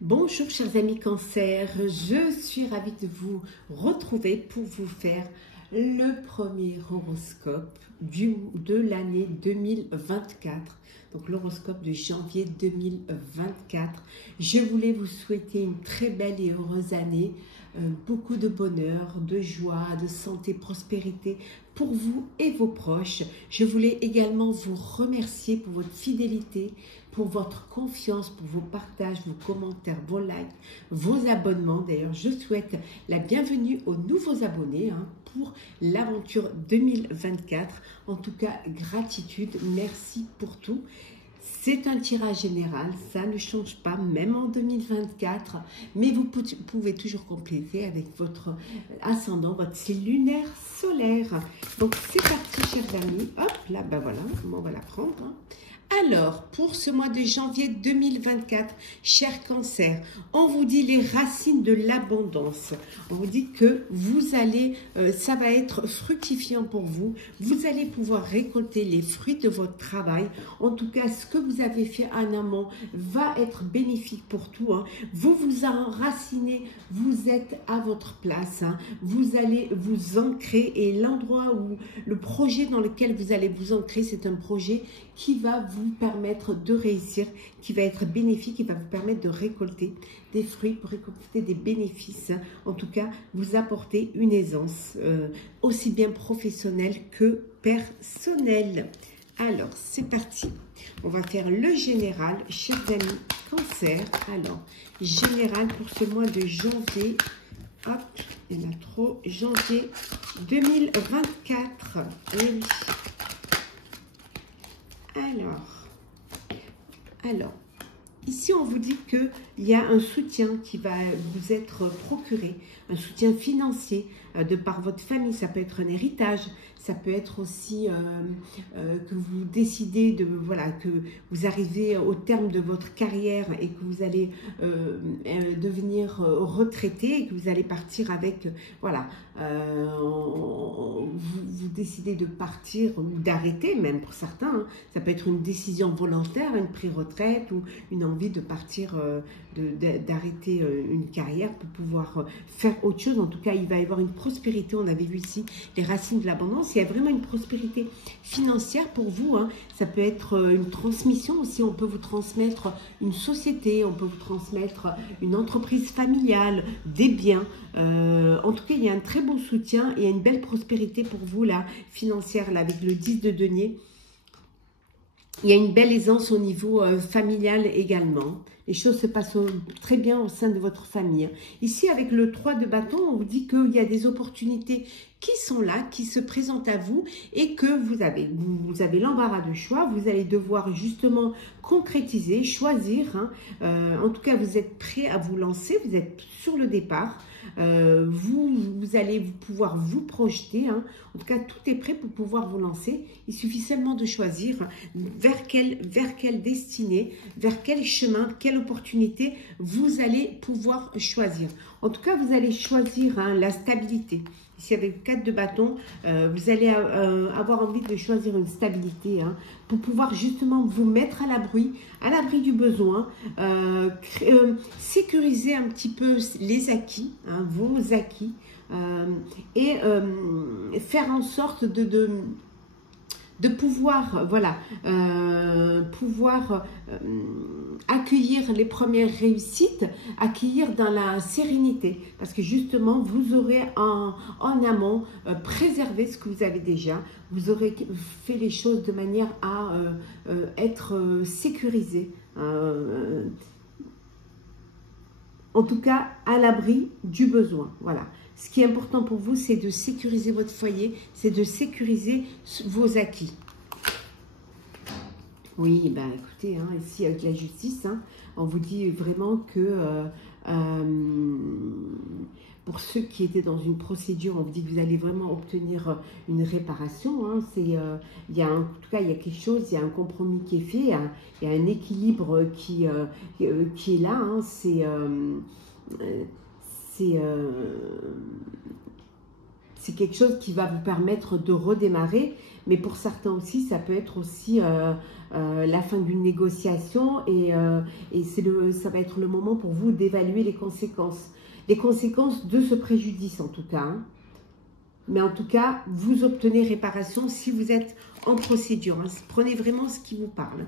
Bonjour chers amis Cancer, je suis ravie de vous retrouver pour vous faire le premier horoscope de l'année 2024. Donc l'horoscope de janvier 2024. Je voulais vous souhaiter une très belle et heureuse année, beaucoup de bonheur, de joie, de santé, prospérité pour vous et vos proches. Je voulais également vous remercier pour votre fidélité, pour votre confiance, pour vos partages, vos commentaires, vos likes, vos abonnements. D'ailleurs, je souhaite la bienvenue aux nouveaux abonnés pour l'aventure 2024. En tout cas, gratitude, merci pour tout. C'est un tirage général, ça ne change pas, même en 2024, mais vous pouvez toujours compléter avec votre ascendant, votre signe lunaire solaire. Donc c'est parti chers amis, hop là, ben voilà, on va la prendre. Alors, pour ce mois de janvier 2024, cher Cancer, on vous dit les racines de l'abondance. On vous dit que vous allez, ça va être fructifiant pour vous. Vous allez pouvoir récolter les fruits de votre travail. En tout cas, ce que vous avez fait en amont va être bénéfique pour tout. Vous vous enracinez, vous êtes à votre place. Vous allez vous ancrer et l'endroit où le projet dans lequel vous allez vous ancrer, c'est un projet qui va vous permettre de réussir, qui va être bénéfique, qui va vous permettre de récolter des fruits, pour récolter des bénéfices. En tout cas, vous apporter une aisance, aussi bien professionnelle que personnelle. Alors, c'est parti. On va faire le général, chers amis Cancer. Alors, général pour ce mois de janvier. Hop, il y en a trop. Janvier 2024. Eh oui. Alors, ici on vous dit qu'il y a un soutien qui va vous être procuré, un soutien financier de par votre famille. Ça peut être un héritage, ça peut être aussi que vous décidez de, voilà, que vous arrivez au terme de votre carrière et que vous allez devenir retraité et que vous allez partir avec, voilà, vous décidez de partir ou d'arrêter même pour certains. Ça peut être une décision volontaire, une pré-retraite ou une envie de partir, d'arrêter une carrière pour pouvoir faire autre chose. En tout cas, il va y avoir une prospérité. On avait vu ici les racines de l'abondance. Il y a vraiment une prospérité financière pour vous. Ça peut être une transmission aussi. On peut vous transmettre une société, on peut vous transmettre une entreprise familiale, des biens. En tout cas, il y a un très beau soutien et une belle prospérité pour vous là, financière, là, avec le 10 de denier. Il y a une belle aisance au niveau familial également. Les choses se passent très bien au sein de votre famille. Ici, avec le 3 de bâton, on vous dit qu'il y a des opportunités qui sont là, qui se présentent à vous et que vous avez l'embarras de choix. Vous allez devoir justement concrétiser, choisir. En tout cas, vous êtes prêt à vous lancer, vous êtes sur le départ. Vous allez pouvoir vous projeter. En tout cas, tout est prêt pour pouvoir vous lancer. Il suffit seulement de choisir vers quelle destinée, vers quel chemin, quelle opportunité vous allez pouvoir choisir. En tout cas, vous allez choisir la stabilité. Ici, avec le 4 de bâton, vous allez avoir envie de choisir une stabilité pour pouvoir justement vous mettre à l'abri du besoin, sécuriser un petit peu les acquis, vos acquis, et faire en sorte de pouvoir, voilà, accueillir les premières réussites, accueillir dans la sérénité, parce que justement, vous aurez en amont préservé ce que vous avez déjà, vous aurez fait les choses de manière à être sécurisé, en tout cas à l'abri du besoin, voilà. Ce qui est important pour vous, c'est de sécuriser votre foyer, c'est de sécuriser vos acquis. Oui, ben écoutez, ici avec la justice, on vous dit vraiment que pour ceux qui étaient dans une procédure, on vous dit que vous allez vraiment obtenir une réparation. En tout cas, il y a quelque chose, il y a un compromis qui est fait, il y a un équilibre qui est là. c'est quelque chose qui va vous permettre de redémarrer. Mais pour certains aussi, ça peut être aussi la fin d'une négociation et ça va être le moment pour vous d'évaluer les conséquences. Les conséquences de ce préjudice en tout cas. Hein. Mais en tout cas, vous obtenez réparation si vous êtes en procédure. Hein. Prenez vraiment ce qui vous parle.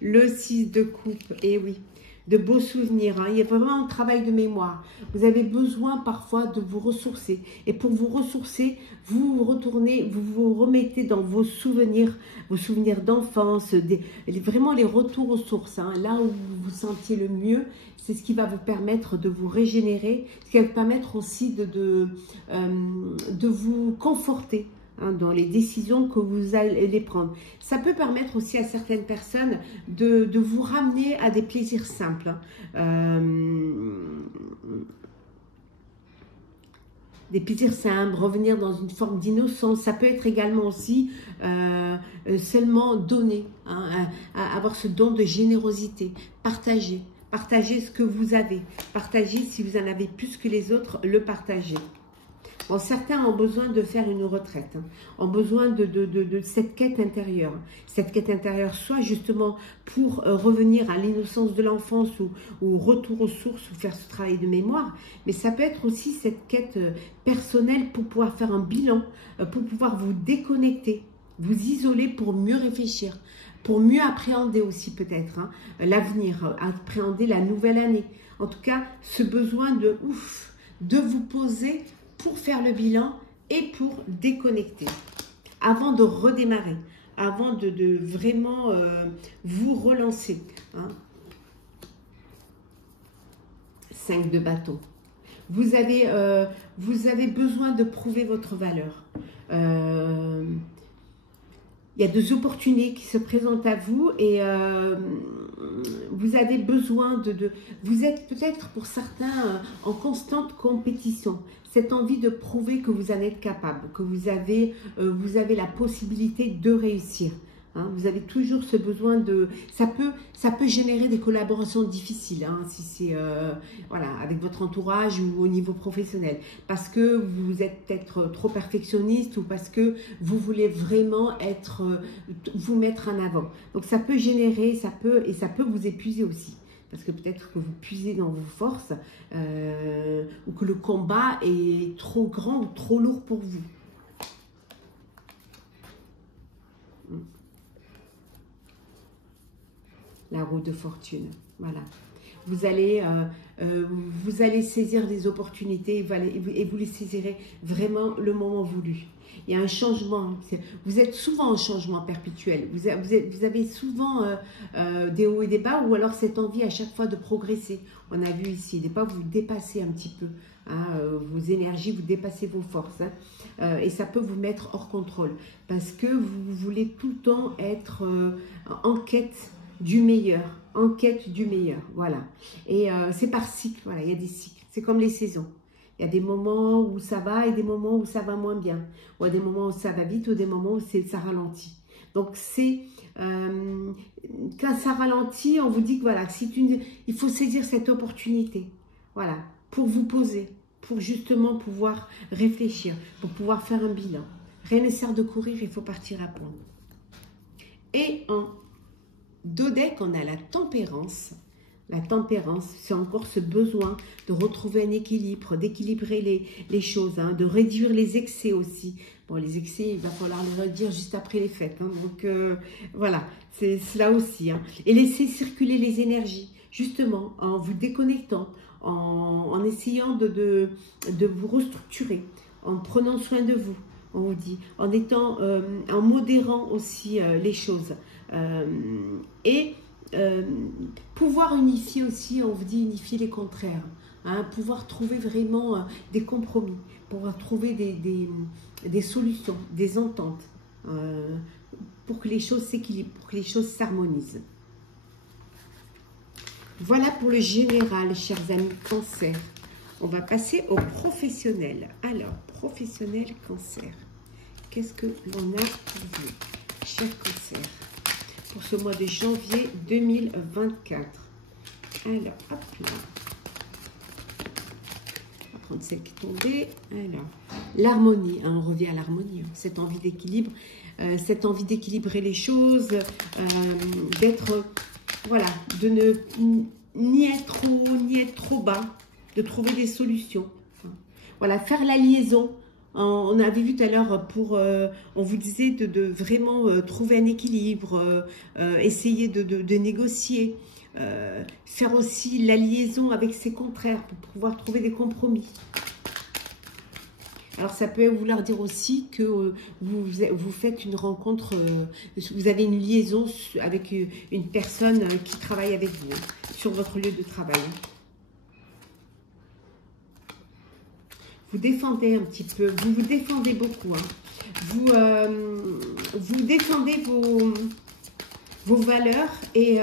Le 6 de coupe, et oui, de beaux souvenirs. Hein. Il y a vraiment un travail de mémoire. Vous avez besoin parfois de vous ressourcer. Et pour vous ressourcer, vous vous retournez, vous vous remettez dans vos souvenirs d'enfance, vraiment les retours aux sources. Hein. Là où vous vous sentiez le mieux, c'est ce qui va vous permettre de vous régénérer, ce qui va vous permettre aussi de vous conforter. Hein, dans les décisions que vous allez prendre. Ça peut permettre aussi à certaines personnes de vous ramener à des plaisirs simples. Des plaisirs simples, revenir dans une forme d'innocence. Ça peut être également aussi seulement donner, hein, avoir ce don de générosité, partager. Partagez ce que vous avez. Partagez si vous en avez plus que les autres, le partagez. Bon, certains ont besoin de faire une retraite, hein, ont besoin de cette quête intérieure. Cette quête intérieure, soit justement pour revenir à l'innocence de l'enfance ou retour aux sources ou faire ce travail de mémoire, mais ça peut être aussi cette quête personnelle pour pouvoir faire un bilan, pour pouvoir vous déconnecter, vous isoler pour mieux réfléchir, pour mieux appréhender aussi peut-être hein, l'avenir, appréhender la nouvelle année. En tout cas, ce besoin de vous poser pour faire le bilan et pour déconnecter, avant de redémarrer, avant de vraiment vous relancer. Hein. 5 de bâton. Vous avez besoin de prouver votre valeur. Il y a des opportunités qui se présentent à vous et vous avez besoin vous êtes peut-être pour certains en constante compétition. Cette envie de prouver que vous en êtes capable, que vous avez la possibilité de réussir. Hein, vous avez toujours ce besoin de... Ça peut générer des collaborations difficiles, hein, si c'est voilà, avec votre entourage ou au niveau professionnel. Parce que vous êtes peut-être trop perfectionniste ou parce que vous voulez vraiment vous mettre en avant. Donc ça peut générer, ça peut vous épuiser aussi. Parce que peut-être que vous puisez dans vos forces ou que le combat est trop grand ou trop lourd pour vous. La roue de fortune, voilà. Vous allez saisir des opportunités et vous les saisirez vraiment le moment voulu. Il y a un changement. Vous êtes souvent en changement perpétuel. Vous avez souvent des hauts et des bas ou alors cette envie à chaque fois de progresser. On a vu ici, des fois vous dépassez un petit peu. Hein, vos énergies, vous dépassez vos forces. Hein, et ça peut vous mettre hors contrôle. Parce que vous voulez tout le temps être en quête du meilleur, en quête du meilleur, voilà. Et c'est par cycle, voilà, il y a des cycles, c'est comme les saisons. Il y a des moments où ça va et des moments où ça va moins bien, ou à des moments où ça va vite, ou des moments où ça ralentit. Donc c'est, quand ça ralentit, on vous dit que voilà, il faut saisir cette opportunité, voilà, pour vous poser, pour justement pouvoir réfléchir, pour pouvoir faire un bilan. Rien ne sert de courir, il faut partir à point. Et en Dodec, on a la tempérance. La tempérance, c'est encore ce besoin de retrouver un équilibre, d'équilibrer les choses, hein, de réduire les excès aussi. Bon, les excès, il va falloir les réduire juste après les fêtes. Hein, donc, voilà, c'est cela aussi. Hein. Et laisser circuler les énergies, justement, en vous déconnectant, en essayant de vous restructurer, en prenant soin de vous, on vous dit, en modérant aussi les choses. Pouvoir unifier aussi, on vous dit unifier les contraires, hein, pouvoir trouver vraiment des compromis, pouvoir trouver des solutions, des ententes, pour que les choses s'équilibrent, pour que les choses s'harmonisent. Voilà pour le général, chers amis Cancer. On va passer au professionnel. Alors, professionnel Cancer, qu'est-ce que l'on a pour vous, chers Cancer, pour ce mois de janvier 2024. Alors, hop là. prendre celle qui est tombée. Alors, l'harmonie, hein, on revient à l'harmonie, hein, cette envie d'équilibre, cette envie d'équilibrer les choses, d'être, voilà, de ne ni être haut, ni être trop bas, de trouver des solutions. Voilà, faire la liaison. On avait vu tout à l'heure, on vous disait de vraiment trouver un équilibre, essayer de négocier, faire aussi la liaison avec ses contraires pour pouvoir trouver des compromis. Alors, ça peut vouloir dire aussi que vous faites une rencontre, vous avez une liaison avec une personne qui travaille avec vous, sur votre lieu de travail. Vous défendez un petit peu, vous vous défendez beaucoup. Hein. Vous défendez vos valeurs et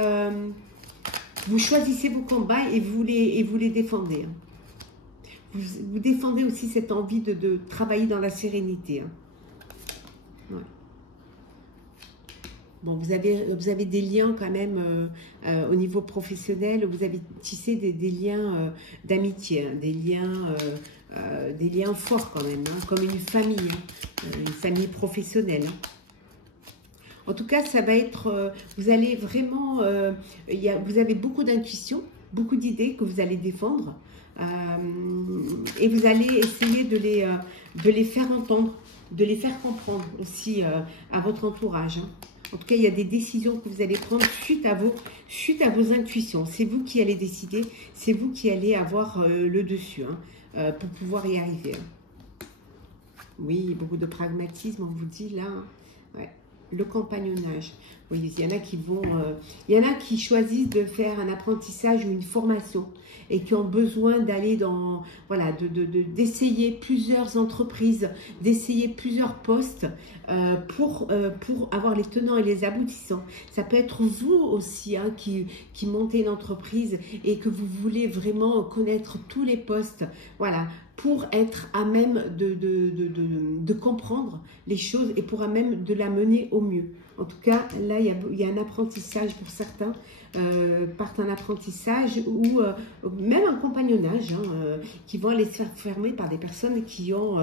vous choisissez vos combats et vous les défendez. Hein. Vous défendez aussi cette envie de travailler dans la sérénité. Hein. Ouais. Bon, vous avez des liens quand même au niveau professionnel, vous avez tissé des liens d'amitié, hein, des liens forts quand même, hein, comme une famille professionnelle. Hein. En tout cas, ça va être, vous allez vraiment, vous avez beaucoup d'intuition, beaucoup d'idées que vous allez défendre. Et vous allez essayer de les faire entendre, de les faire comprendre aussi à votre entourage. Hein. En tout cas, il y a des décisions que vous allez prendre suite à vos intuitions. C'est vous qui allez décider, c'est vous qui allez avoir le dessus hein, pour pouvoir y arriver. Hein. Oui, beaucoup de pragmatisme, on vous dit là. Hein. Ouais. Le compagnonnage. Oui, il y en a qui choisissent de faire un apprentissage ou une formation et qui ont besoin d'aller dans, voilà, d'essayer plusieurs entreprises, d'essayer plusieurs postes pour avoir les tenants et les aboutissants. Ça peut être vous aussi hein, qui montez une entreprise et que vous voulez vraiment connaître tous les postes, voilà, pour être à même de comprendre les choses et pour à même de la mener au mieux. En tout cas, là, il y a un apprentissage pour certains, partent un apprentissage ou même un compagnonnage hein, qui vont aller se faire fermer par des personnes qui ont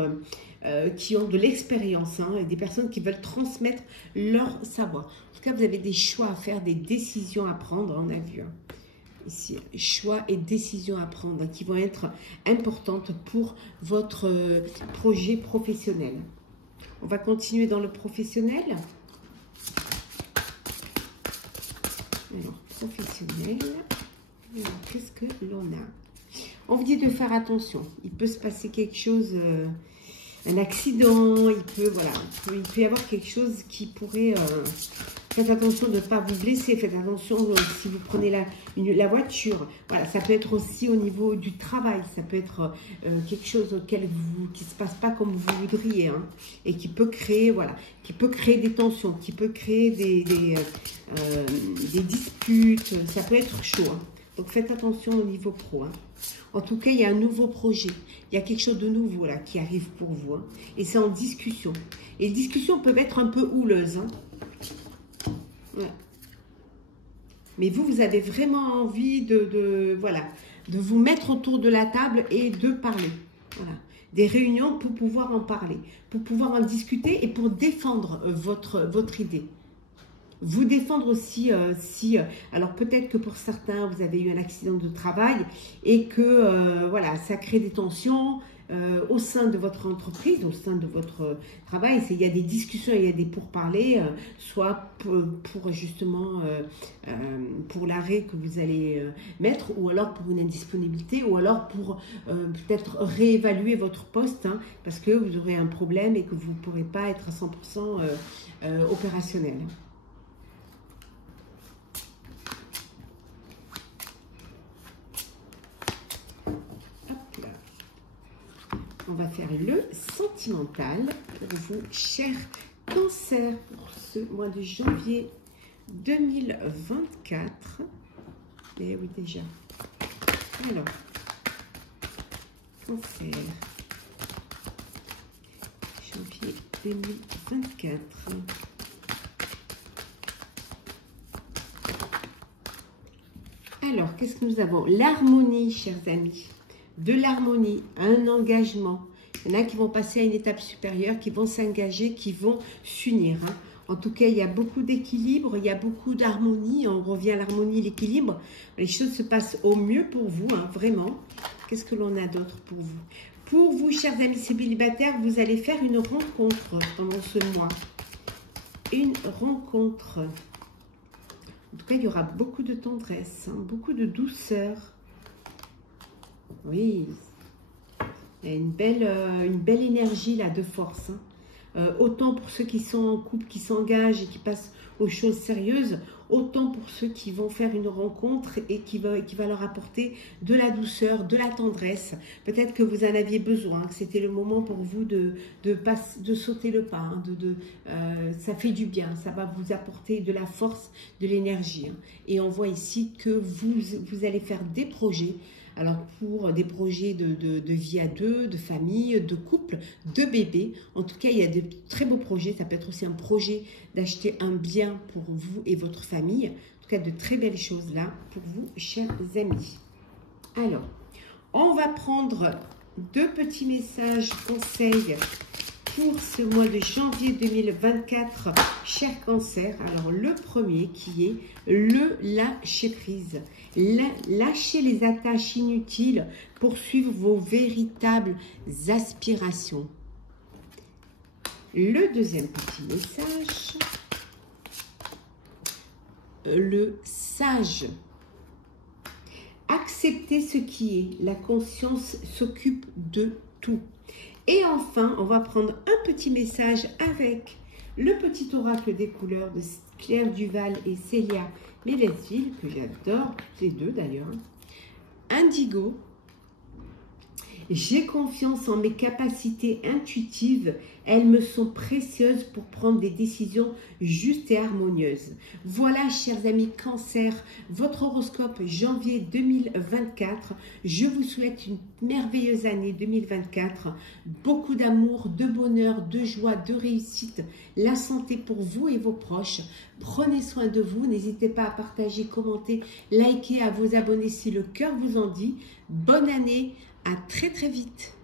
de l'expérience hein, et des personnes qui veulent transmettre leur savoir. En tout cas, vous avez des choix à faire, des décisions à prendre, on a vu. Hein. Ici, choix et décisions à prendre qui vont être importantes pour votre projet professionnel. On va continuer dans le professionnel. Alors, professionnel. Qu'est-ce que l'on a? On vous dit de faire attention. Il peut se passer quelque chose, un accident, il peut y avoir quelque chose qui pourrait... Faites attention de ne pas vous blesser, faites attention si vous prenez la voiture. Voilà, ça peut être aussi au niveau du travail, ça peut être quelque chose qui ne se passe pas comme vous voudriez hein, et qui peut créer, voilà, qui peut créer des tensions, qui peut créer des disputes, ça peut être chaud. Hein. Donc faites attention au niveau pro. Hein. En tout cas, il y a un nouveau projet, il y a quelque chose de nouveau là qui arrive pour vous. Hein, et c'est en discussion. Et les discussions peuvent être un peu houleuses. Hein. Ouais. Mais vous avez vraiment envie de vous mettre autour de la table et de parler. Voilà. Des réunions pour pouvoir en parler, pour pouvoir en discuter et pour défendre votre idée. Vous défendre aussi alors peut-être que pour certains, vous avez eu un accident de travail et que voilà, ça crée des tensions au sein de votre entreprise, au sein de votre travail. Il y a des discussions, il y a des pourparlers, soit pour justement pour l'arrêt que vous allez mettre, ou alors pour une indisponibilité, ou alors pour peut-être réévaluer votre poste, hein, parce que vous aurez un problème et que vous ne pourrez pas être à 100% opérationnel. On va faire le sentimental pour vous, chers cancers, pour ce mois de janvier 2024. Eh oui, déjà. Alors, cancer, janvier 2024. Alors, qu'est-ce que nous avons? L'harmonie, chers amis. de l'harmonie, un engagement. Il y en a qui vont passer à une étape supérieure, qui vont s'engager, qui vont s'unir. Hein. En tout cas, il y a beaucoup d'équilibre, il y a beaucoup d'harmonie. On revient à l'harmonie, l'équilibre. Les choses se passent au mieux pour vous, hein, vraiment. Qu'est-ce que l'on a d'autre pour vous? Pour vous, chers amis célibataires, vous allez faire une rencontre pendant ce mois. Une rencontre. En tout cas, il y aura beaucoup de tendresse, hein, beaucoup de douceur. Oui, il y a une belle énergie là de force. Hein. Autant pour ceux qui sont en couple, qui s'engagent et qui passent aux choses sérieuses, autant pour ceux qui vont faire une rencontre et qui va leur apporter de la douceur, de la tendresse. Peut-être que vous en aviez besoin, que c'était le moment pour vous de sauter le pas. Hein, ça fait du bien, ça va vous apporter de la force, de l'énergie. Hein. Et on voit ici que vous allez faire des projets. Alors pour des projets de vie à deux, de famille, de couple, de bébé, en tout cas il y a de très beaux projets. Ça peut être aussi un projet d'acheter un bien pour vous et votre famille. En tout cas de très belles choses là pour vous, chers amis. Alors, on va prendre deux petits messages conseils pour ce mois de janvier 2024, cher Cancer. Alors le premier qui est le lâcher prise. Lâchez les attaches inutiles pour suivre vos véritables aspirations. Le deuxième petit message, le sage. Acceptez ce qui est, la conscience s'occupe de tout. Et enfin, on va prendre un petit message avec le petit oracle des couleurs de Claire Duval et Célia Mévesville, que j'adore, toutes les deux d'ailleurs. Indigo. J'ai confiance en mes capacités intuitives. Elles me sont précieuses pour prendre des décisions justes et harmonieuses. Voilà, chers amis Cancer, votre horoscope janvier 2024. Je vous souhaite une merveilleuse année 2024. Beaucoup d'amour, de bonheur, de joie, de réussite. La santé pour vous et vos proches. Prenez soin de vous. N'hésitez pas à partager, commenter, liker, à vous abonner si le cœur vous en dit. Bonne année. À très très vite.